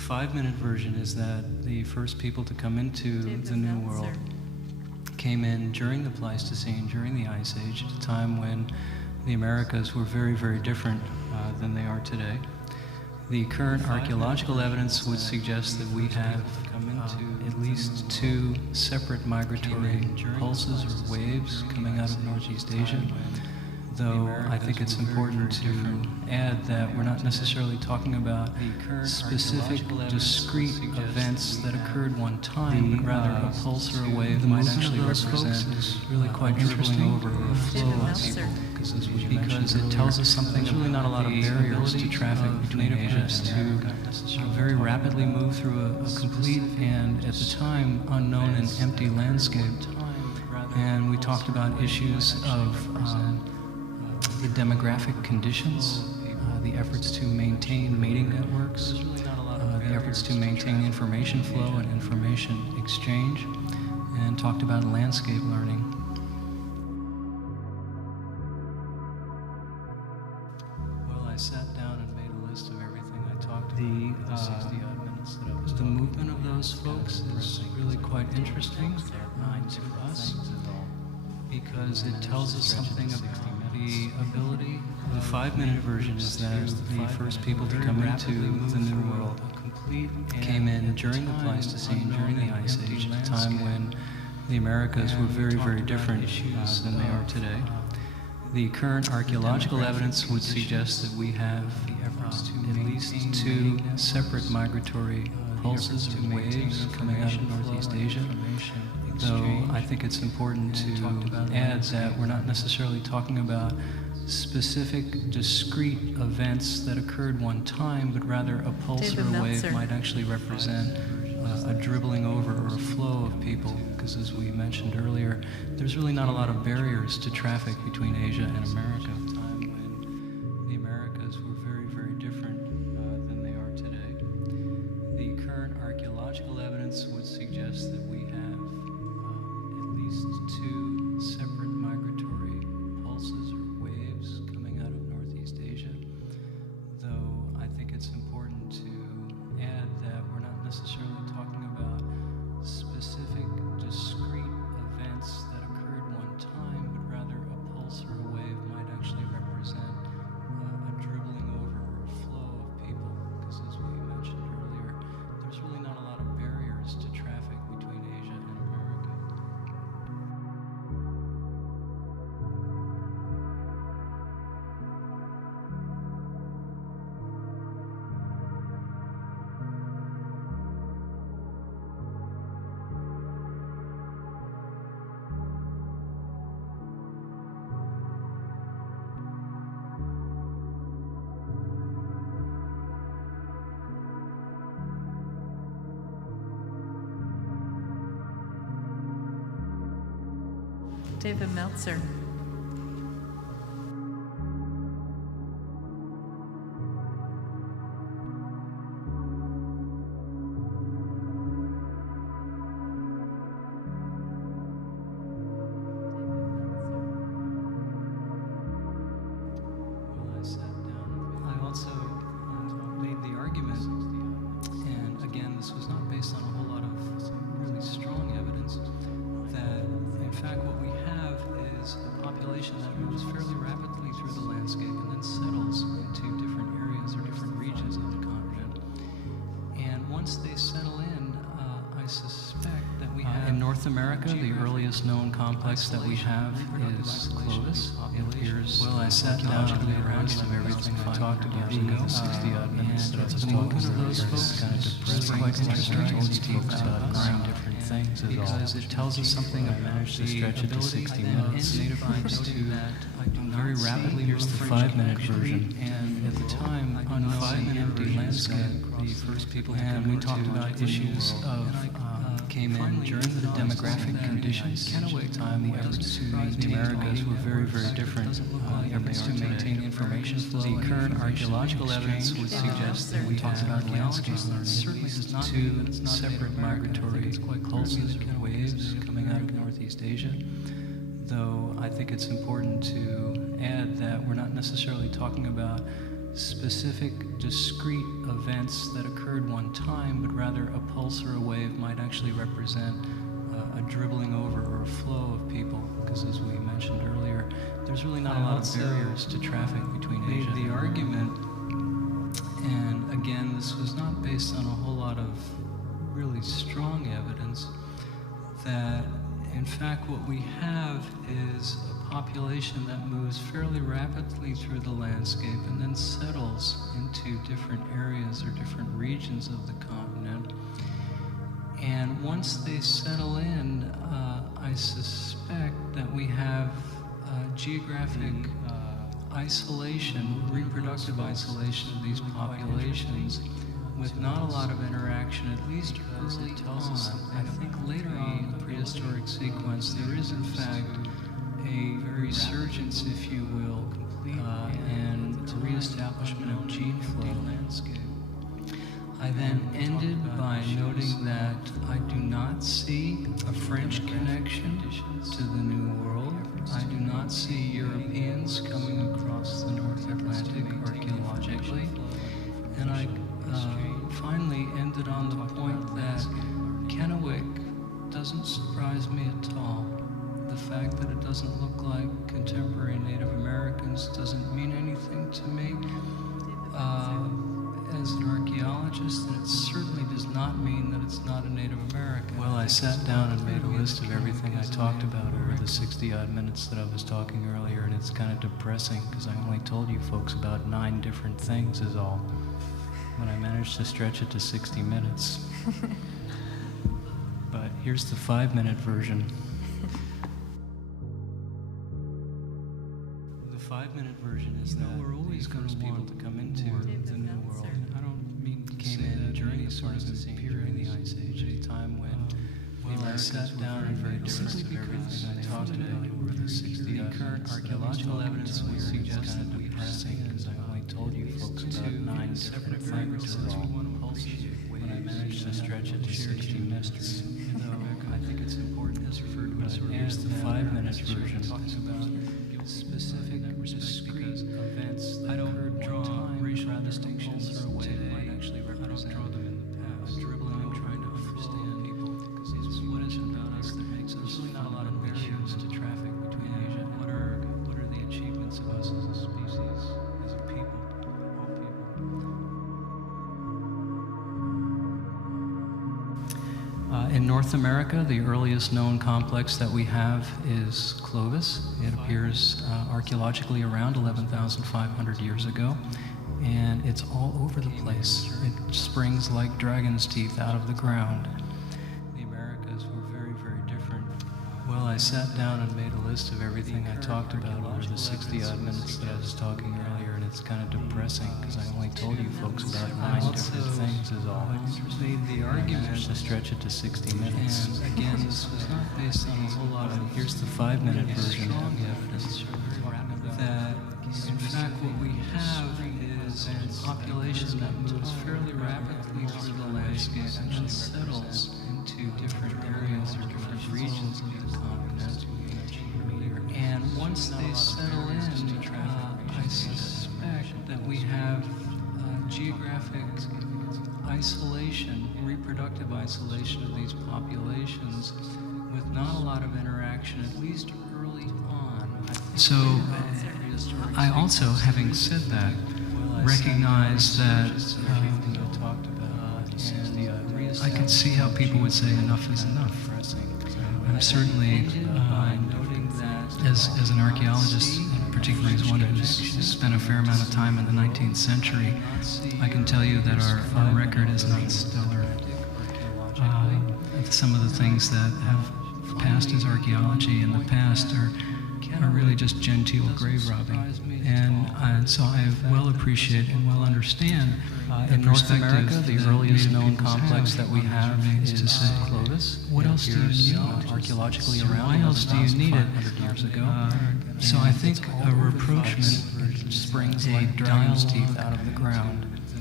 5-minute version is that the first people to come into David the New Meltzer. World came in during the Pleistocene, during the Ice Age, at a time when the Americas were very, very different than they are today. The current archaeological evidence would suggest that we have at least 2 separate migratory pulses or waves coming out of Northeast Asia, though I think it's important to add that we're not necessarily talking about specific, discrete events that occurred one time, but rather a pulse or a wave might actually represent really quite dribbling over or a flow David of Meltzer. people. Because it tells us something. There's really not a lot of barriers to traffic between Asia to very rapidly move through a complete and, at the time, unknown and empty landscape. And we talked about issues of the demographic conditions, the efforts to maintain mating networks, the efforts to maintain information flow and information exchange, and talked about landscape learning. Well, I sat down and made a list of everything I talked about in the 60-odd minutes that I was talking. The movement of those folks is really quite interesting to us, because it tells us something about the ability. The 5-minute version is that the first people to come into the New World came in during the Pleistocene, during the Ice Age, at a time when the Americas were very, very different than they are today. The current archaeological evidence would suggest that we have at least 2 separate migratory pulses or waves coming out of Northeast Asia, though I think it's important to add that we're not necessarily talking about specific, discrete events that occurred one time, but rather a pulse David or a wave Meltzer. might actually represent a dribbling over or a flow of people, because as we mentioned earlier, there's really not a lot of barriers to traffic between Asia and America. At a time when the Americas were very, very different than they are today. The current archaeological evidence would suggest that we have at least 2 separate migratory pulses or waves coming out of Northeast Asia, though I think it's important to add that we're not necessarily talking about specific, discrete events that occurred one time, but rather a pulse or a wave might actually represent a dribbling over or a flow of people, because as we mentioned earlier, there's really not a lot of barriers to traffic between Asia and America. David Meltzer. Well, I sat down. I also made the argument, and again, this was not based on a whole lot of really strong evidence, that in fact what we have is a population that moves fairly rapidly through the landscape and then settles into different areas or different regions of the continent. And once they settle in, I suspect that we have... in North America, the earliest known complex that we have is Clovis. It appears... Well, I sat down and made a list of everything I talked about in the 60-odd minutes that I was talking about. Those folks kind of depressing. Quite interesting. Talks about 9 different things, because it tells us something about managed to stretch it to 60 minutes. Native groups to very rapidly. Here's the 5-minute version, and at the time, unknown and empty landscape, the first people and we talked about issues of came in during the demographic conditions. Kennewick time, the efforts to maintain the Americas were very, very different. The efforts to maintain information flow. The current archaeological evidence would suggest that we talked about landscape learning. Certainly does not 2 separate migratory pulses or waves coming out of Northeast Asia, though I think it's important to add that we're not necessarily talking about specific, discrete events that occurred one time, but rather a pulse or a wave might actually represent a dribbling over or a flow of people, because as we mentioned earlier, there's really not a lot of barriers to traffic between Asia and the argument. And again, this was not based on a whole lot of really strong evidence that, in fact, what we have is a population that moves fairly rapidly through the landscape and then settles into different areas or different regions of the continent. And once they settle in, I suspect that we have geographic isolation, reproductive isolation of these populations with not a lot of interaction, at least early on. I think later on in the prehistoric sequence, there is in fact a resurgence, if you will, and a reestablishment of gene flow landscape. I then ended by noting that I do not see a French connection to the New World. I do not see Europeans coming across the North Atlantic archaeologically. And I finally ended on the point that Kennewick doesn't surprise me at all. The fact that it doesn't look like contemporary Native Americans doesn't mean anything to me. As an archaeologist, and it certainly does not mean that it's not a Native American. Well, I sat down and made a list of everything I talked about over the 60-odd minutes that I was talking earlier, and it's kind of depressing because I only told you folks about 9 different things is all. But I managed to stretch it to 60 minutes. But here's the 5-minute version. The 5-minute version is that we're always going to want people to come into the New World. I don't mean came in during the sort of period in the Ice Age, a time when I sat down and very different of everything I talked about over the 60 current archaeological evidence would suggest kind of depressing, because I only told you folks about 9 different things when I managed to stretch it to 60 minutes. Though I think it's important as referred to as here's the 5-minute version. Talks about specific, discrete events that occurred one time, racial distinctions or a way might actually represent a dribbling. I'm trying to understand people, because it's what is it about us that makes us really not a lot of barriers to traffic between Asia. What are the achievements of us as a species, as a people, all people? In North America, the earliest known complex that we have is Clovis. It appears archaeologically around 11,500 years ago, and it's all over the place. It springs like dragon's teeth out of the ground. The Americas were very, very different. Well, I sat down and made a list of everything I talked about over the 60-odd minutes that I was talking earlier, and it's kind of depressing because I only told you folks about 9 different things is all. I made the argument to stretch it to 60 minutes. And again, this was not based on a whole lot of, here's the 5-minute version of the evidence, that in fact what we have is a population that moves fairly rapidly through the landscape and then settles into different areas or different regions of the continent. And once they settle in, I suspect that we have geographic isolation, reproductive isolation of these populations with not a lot of interaction, at least early on. So I also, having said that, recognize that I can see how people would say enough is enough. I'm certainly, as an archaeologist, and particularly as one who's spent a fair amount of time in the 19th century, I can tell you that our record is not stellar. Some of the things that have passed as archaeology in the past are really just genteel grave robbing. And so I well appreciate and well understand in North America, the earliest known complex that we have is to say, Clovis. What else do you need? Archaeologically around. Why else do you need it? Years ago. So I think a rapprochement springs like dragon's teeth out of the ground.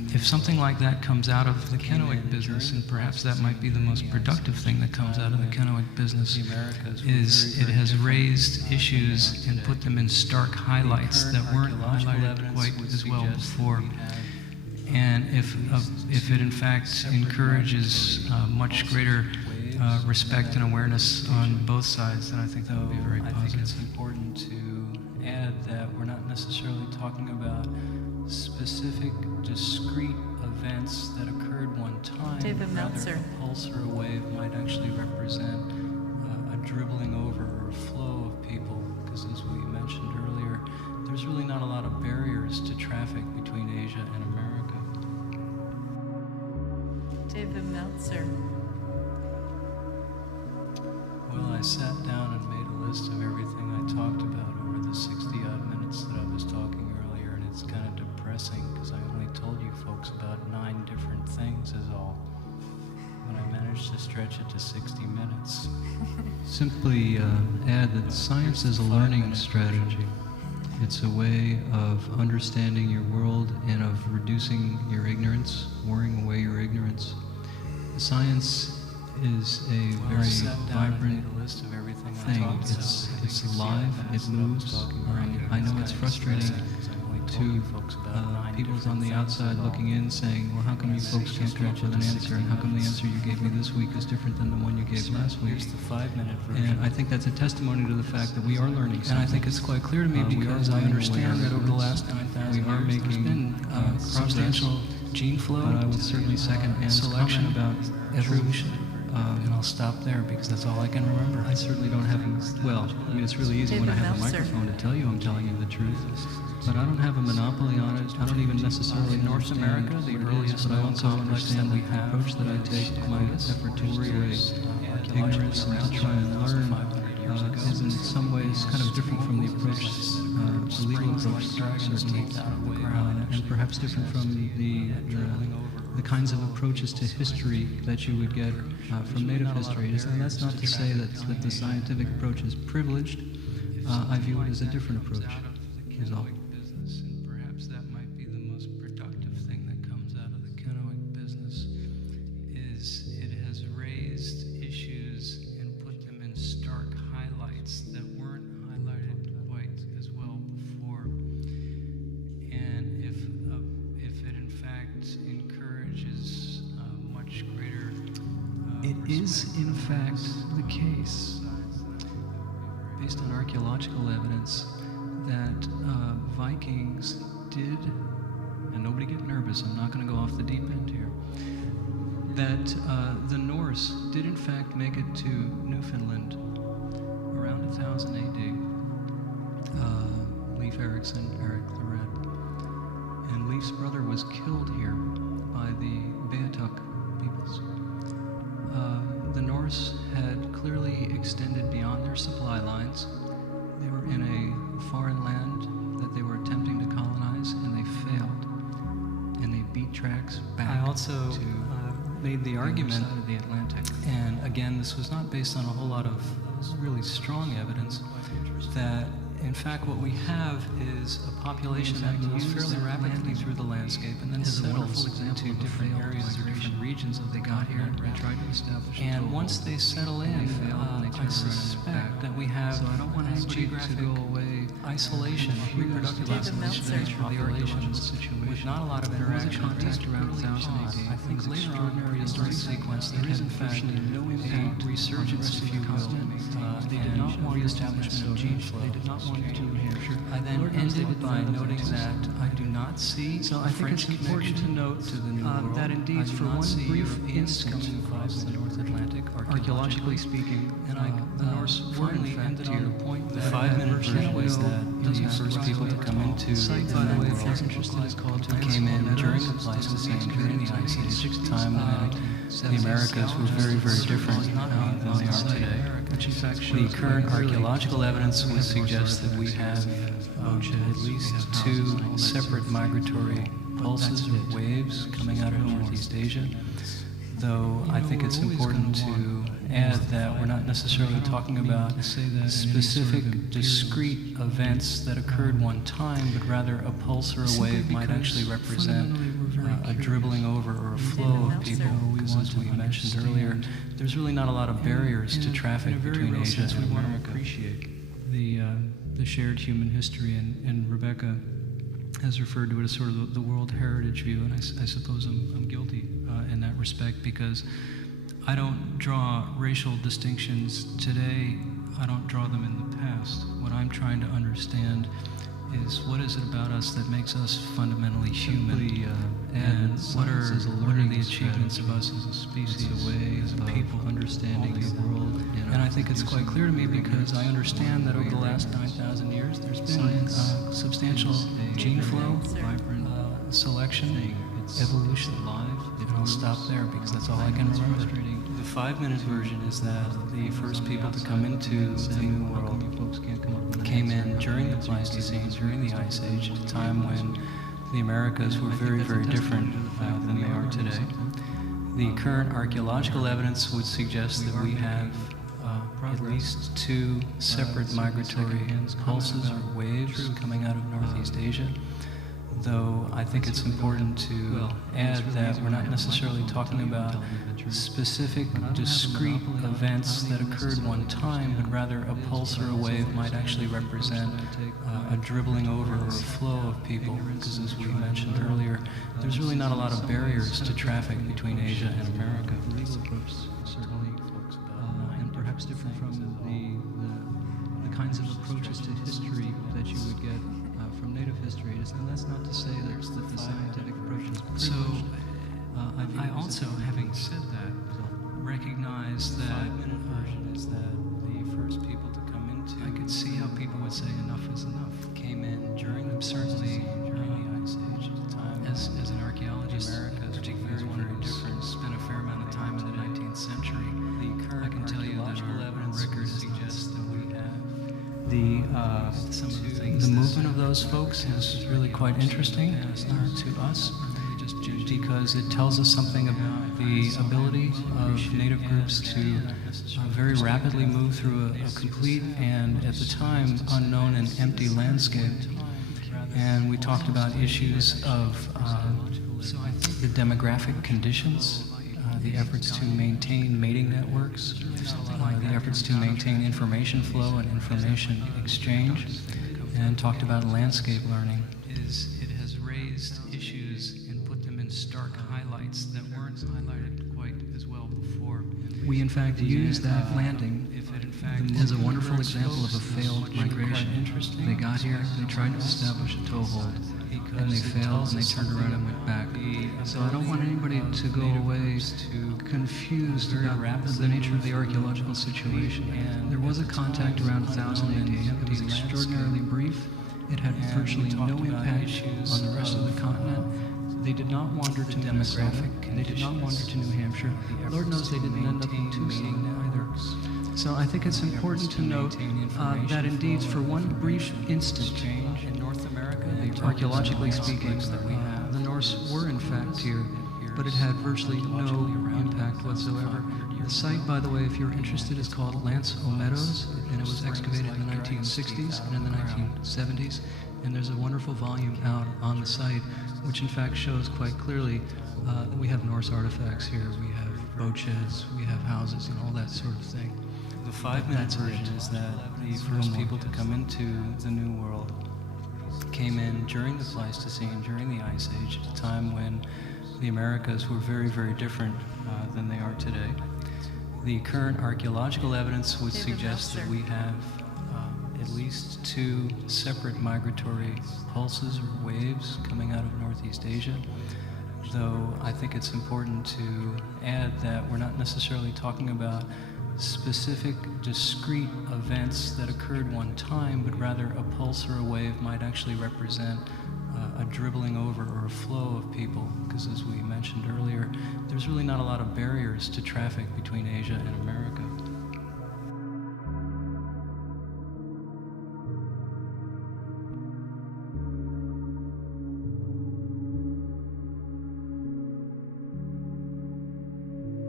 if something like that comes out of the Kennewick business, and perhaps that might be the most productive thing that comes out of the Kennewick business, is it has raised issues and put them in stark highlights that weren't highlighted quite as well before. And if it in fact encourages much greater respect and awareness on both sides, then I think that would be very positive. I think it's important to add that we're not necessarily talking about specific, discrete events that occurred one time. David Meltzer. Rather, a pulse or a wave might actually represent a dribbling over or a flow of people, because as we mentioned earlier, there's really not a lot of barriers to traffic between Asia and America. David Meltzer. Well, I sat down and made a list of everything I talked about over the 60-odd minutes that I was talking earlier, and it's kind of depressing because I only told you folks about 9 different things is all. But I managed to stretch it to 60 minutes. Simply add that science is a learning strategy. It's a way of understanding your world and of reducing your ignorance, wearing away your ignorance. Science is a very vibrant thing. It's alive, it moves. I know it's frustrating to people on the outside looking in saying, well, how come you folks can't come up with an answer, and how come the answer you gave me this week is different than the one you gave last week? Here's the 5-minute version. And I think that's a testimony to the fact that we are learning something. And I think it's quite clear to me because I understand that over the last 9,000 we are years there's making been substantial gene flow. But I would certainly second Ann's selection comment about evolution. And I'll stop there because that's all I can remember. I certainly don't have, well, I mean, it's really easy when I have a Meltzer. microphone to tell you I'm telling you the truth. But I don't have a monopoly on it. I don't even necessarily In North understand America, the what it is, earliest but I known also complex that understand we the have approach that I take, my effort to worry away ignorance and to try and learn is in some ways kind of different from the approach, the legal approach, certainly, and perhaps different from the kinds of approaches to history that you would get from native history. And that's not to say that the scientific approach is privileged. I view it as a different approach, is all. And perhaps that might be the most productive thing that comes out of the Kennewick business, is it has raised issues and put them in stark highlights that weren't highlighted quite as well before. And if it in fact encourages much greater It is, in fact, the case, based on archaeological evidence, that Vikings did, and nobody get nervous, I'm not going to go off the deep end here, that the Norse did in fact make it to Newfoundland around 1000 AD. Leif Erikson, Eric the Red. And Leif's brother was killed here by the Beothuk peoples. The Norse had clearly extended beyond their supply lines. They were in a foreign land that they were attempting to colonize, and they failed. And they beat tracks back I also to made the argument, side of the Atlantic. and again, this was not based on a whole lot of really strong evidence, that in fact what we have is a population that moves fairly rapidly through the landscape and then settles into different areas or different regions as they got here. They tried to establish And once they settle in, I suspect that we have so I don't want anybody geographic to go away isolation, reproductive David isolation Meltzer. of the populations with not a lot of interaction. contact around 1000 AD. I think later on in the historic sequence there is in fact a resurgence, if you will, and reestablishment of gene flow. They did not want to New Hampshire. I then ended by noting that I do not see So I think French it's important to connection note to the New World. that indeed I do for not one see brief Europeans instant, coming across the North Atlantic archaeologically speaking, and the Norse finally finally ended on the point that The 5-minute version was Kennewick that the first people to come into site, the by the way, New if you're World interested, is called came in during the Pleistocene, during the Ice Age, time when the Americas were very, very different than they are today. The current archaeological evidence would suggest that we have at least 2 separate migratory pulses or waves coming out of Northeast Asia. though I think it's important to add that we're not necessarily talking about specific discrete events that occurred one time, but rather a pulse or a wave might actually represent a dribbling over or a flow of people, because as we mentioned earlier, there's really not a lot of barriers to traffic between Asia and America. The shared human history, and Rebecca has referred to it as sort of the world heritage view, and I suppose I'm guilty in that respect, because I don't draw racial distinctions today. I don't draw them in the past. What I'm trying to understand is what is it about us that makes us fundamentally human, and what are the achievements of us as a species, as a people, understanding the world. And I think it's quite clear to me, because I understand that over the last 9,000 years there's been substantial gene flow, selection, evolution. And I'll stop there because that's all I can remember. The 5-minute version is that the first people to come into the New World came in during the Pleistocene, during the Ice Age, at a time when the Americas were very, very different than they are today. The current archaeological evidence would suggest that we have at least 2 separate migratory pulses or waves coming out of Northeast Asia, though I think it's important to add that we're not necessarily talking about specific discrete events that occurred one time, but rather a pulse or a wave might actually represent a dribbling over or a flow of people, because as we mentioned earlier, there's really not a lot of barriers to traffic between Asia and America. Certainly, and perhaps different from the kinds of approaches to history that you would get from native history, and that's not to say that the scientific approach is privileged. So, I also, having said that, recognize that is that the first people to come into. I could see how people would say enough is enough. Came in during certainly during the Ice Age, at a time as an archaeologist, America, particularly is very different. Spent a fair amount of time in the 19th century. I can tell you that our record suggests that we have. The movement of those folks is really quite interesting to us, because it tells us something about the ability of native groups to very rapidly move through a complete and, at the time, unknown and empty landscape. And we talked about issues of the demographic conditions, the efforts to maintain mating networks, the efforts to maintain information flow and information exchange, and talked about landscape learning. It has raised issues and put them in stark highlights that weren't highlighted quite as well before. We in fact use that landing as a wonderful example of a failed migration. They got here, they tried to establish a toehold, and they failed, and they turned around and went back. So I don't want anybody to go away confused about the nature of the archaeological situation. There was a contact around 1000 AD. It was extraordinarily brief. It had virtually no impact on the rest of the continent. They did not wander to Minnesota. They did not wander to New Hampshire. Lord knows they didn't end up in Tucson either. So I think it's important to note that indeed, for one brief instant, in North America, archaeologically speaking, the Norse were in fact here, but it had virtually no impact whatsoever. The site, by the way, if you're interested, is called Lance O'Meadows, and it was excavated in the 1960s and in the 1970s. And there's a wonderful volume out on the site, which in fact shows quite clearly that we have Norse artifacts here. We have boat sheds, we have houses, and all that sort of thing. The 5-minute version is that the first people to come into the New World came in during the Pleistocene, during the Ice Age, at a time when the Americas were very, very different than they are today. The current archaeological evidence would suggest that we have at least 2 separate migratory pulses or waves coming out of Northeast Asia, though I think it's important to add that we're not necessarily talking about specific discrete events that occurred one time, but rather a pulse or a wave might actually represent a dribbling over or a flow of people, because as we mentioned earlier, there's really not a lot of barriers to traffic between Asia and America.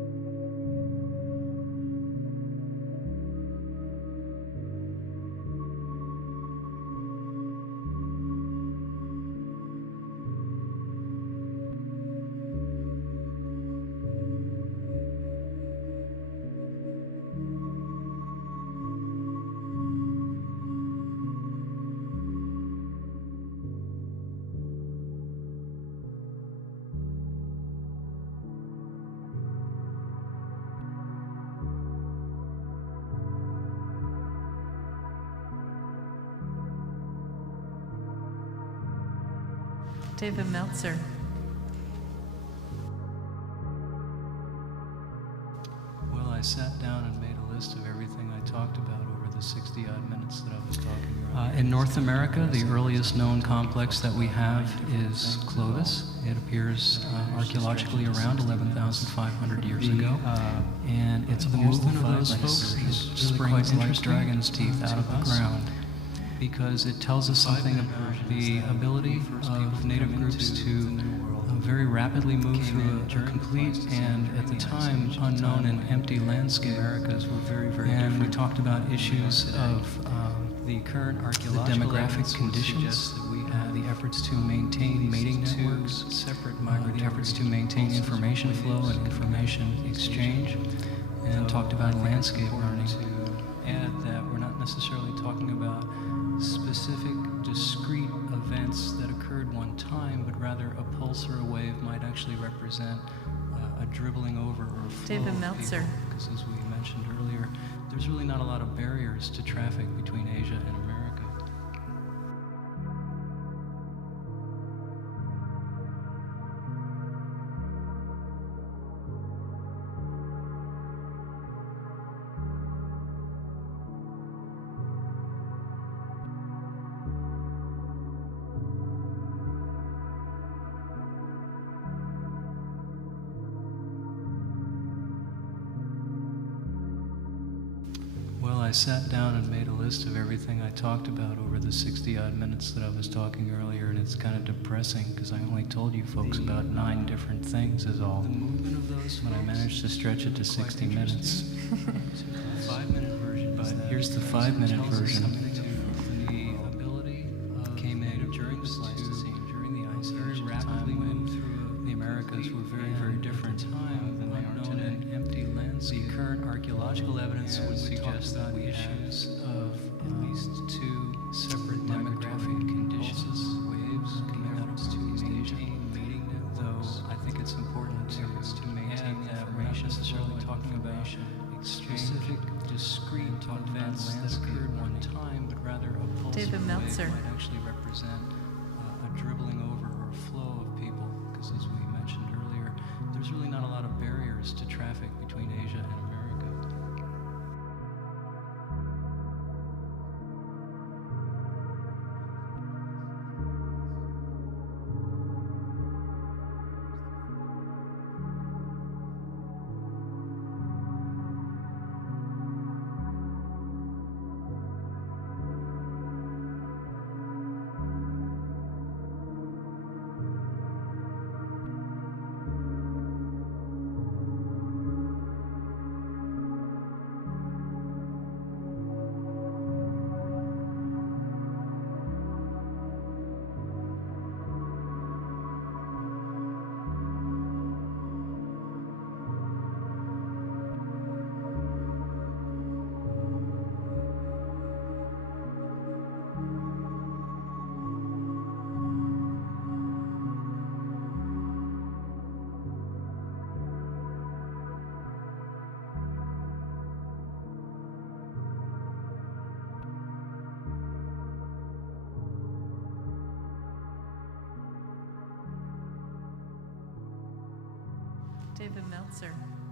David Meltzer. Well, I sat down and made a list of everything I talked about over the 60-odd minutes that I was talking about. In North America, the earliest known complex that we have is Clovis. It appears archaeologically around 11,500 years ago. And it's the movement of those folks that springs like dragon's teeth out of the ground, because it tells us something about the ability of native groups to very rapidly move through a complete and, at the time, unknown and empty landscape. Americas were very, very different. We talked about issues of the current archaeological demographic conditions, the efforts to maintain mating networks, the efforts to maintain information flow and information exchange, and talked about landscape learning. To add that we're not necessarily talking about specific, discrete events that occurred one time, but rather a pulse or a wave might actually represent a dribbling over or a flow David of Meltzer. Because as we mentioned earlier, there's really not a lot of barriers to traffic between Asia and America. Well, I sat down and made a list of everything I talked about over the 60-odd minutes that I was talking earlier, and it's kind of depressing because I only told you folks about 9 different things is all. But I managed to stretch it to 60 minutes. 5-minute version, but here's the 5-minute version. The ability came in during the Pleistocene, during the Ice Age, very rapidly moved through the Americas were very, very different time than they are today. Empty landscape. The current archaeological evidence would suggest that issues of at least 2 separate demographic conditions, waves coming out to maintain mating networks. Though I think it's important to maintain that we're not necessarily talking about specific, discrete events that occurred one time, but rather a pulse David of a wave Meltzer. might actually represent a dribbling over or a flow of people. Because as we mentioned earlier, there's really not a lot of barriers to traffic between Asia and America. David Meltzer.